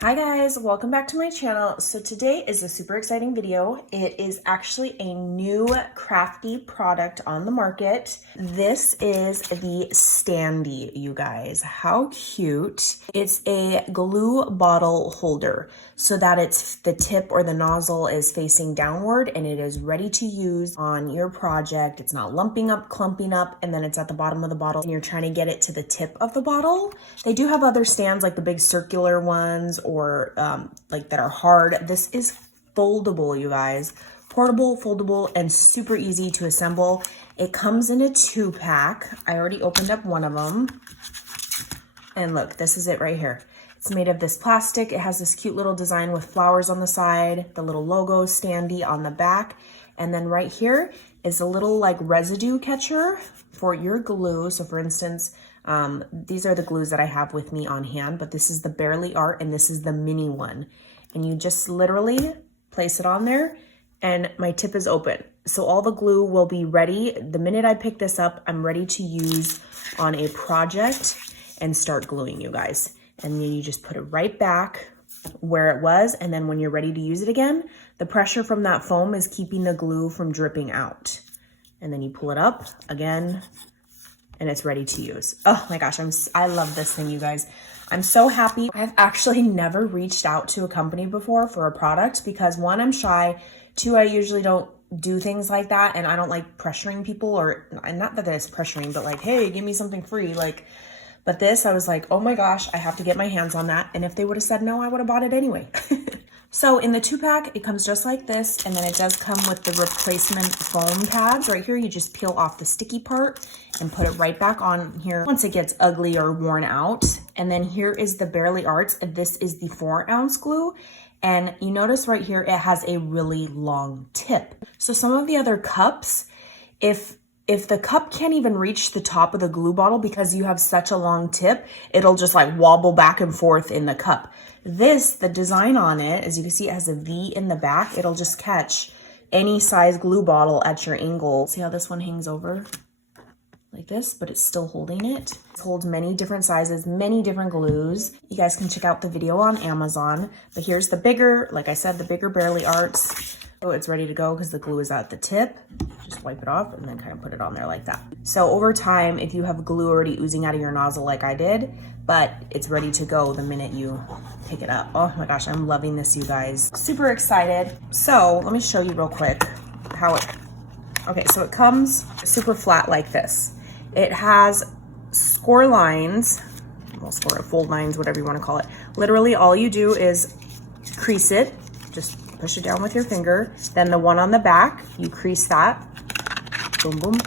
Hi guys, welcome back to my channel. So today is a super exciting video. It is actually a new crafty product on the market. This is the Standiy, you guys. How cute. It's a glue bottle holder so that it's the tip or the nozzle is facing downward and it is ready to use on your project. It's not lumping up, clumping up, and then it's at the bottom of the bottle and you're trying to get it to the tip of the bottle. They do have other stands like the big circular ones or like that are hard. This is foldable, you guys. Portable, foldable, and super easy to assemble. It comes in a 2-pack. I already opened up one of them. And look, this is it right here. It's made of this plastic. It has this cute little design with flowers on the side, the little logo Standiy on the back. And then right here is a little like residue catcher for your glue. So for instance, these are the glues that I have with me on hand, but this is the Barely Art and this is the mini one. And you just literally place it on there and my tip is open. So all the glue will be ready. The minute I pick this up, I'm ready to use on a project and start gluing, you guys. And then you just put it right back where it was. And then when you're ready to use it again, the pressure from that foam is keeping the glue from dripping out. And then you pull it up again and it's ready to use. Oh my gosh, I love this thing, you guys. I'm so happy. I've actually never reached out to a company before for a product because 1, I'm shy. 2, I usually don't do things like that and I don't like pressuring people, or not that it's pressuring, but like, hey, give me something free. But this, I was like, oh my gosh, I have to get my hands on that. And if they would have said no, I would have bought it anyway. So in the 2-pack, it comes just like this. And then it does come with the replacement foam pads right here. You just peel off the sticky part and put it right back on here once it gets ugly or worn out. And then here is the Barely Arts. This is the 4-ounce glue. And you notice right here, it has a really long tip. So some of the other cups, if the cup can't even reach the top of the glue bottle because you have such a long tip, it'll just like wobble back and forth in the cup. This, the design on it, as you can see, it has a V in the back. It'll just catch any size glue bottle at your angle. See how this one hangs over like this, but it's still holding it. It holds many different sizes, many different glues. You guys can check out the video on Amazon. But here's the bigger, like I said, the bigger Barely Arts. Oh, it's ready to go because the glue is at the tip. Just wipe it off and then kind of put it on there like that. So over time, if you have glue already oozing out of your nozzle like I did, but it's ready to go the minute you pick it up. Oh my gosh, I'm loving this, you guys. Super excited. So let me show you real quick how it, okay, so it comes super flat like this. It has score lines, well, score fold lines, whatever you want to call it. Literally all you do is crease it, just push it down with your finger. Then the one on the back, you crease that, boom, boom.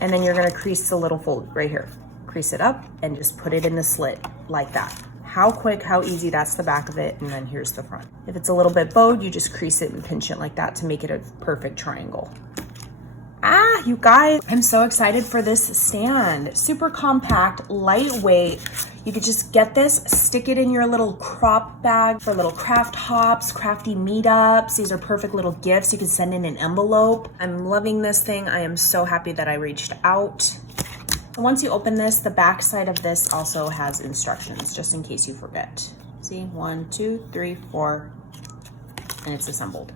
And then you're gonna crease the little fold right here. Crease it up and just put it in the slit like that. How quick, how easy, that's the back of it. And then here's the front. If it's a little bit bowed, you just crease it and pinch it like that to make it a perfect triangle. Ah, you guys, I'm so excited for this stand. Super compact, lightweight. You could just get this, stick it in your little crop bag for little craft hops, crafty meetups. These are perfect little gifts. You can send in an envelope. I'm loving this thing. I am so happy that I reached out. And once you open this, the back side of this also has instructions, just in case you forget. See, 1, 2, 3, 4, and it's assembled.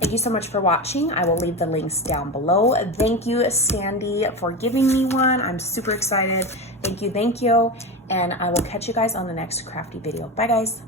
Thank you so much for watching. I will leave the links down below. Thank you, Standiy, for giving me one. I'm super excited. Thank you, thank you. And I will catch you guys on the next crafty video. Bye, guys.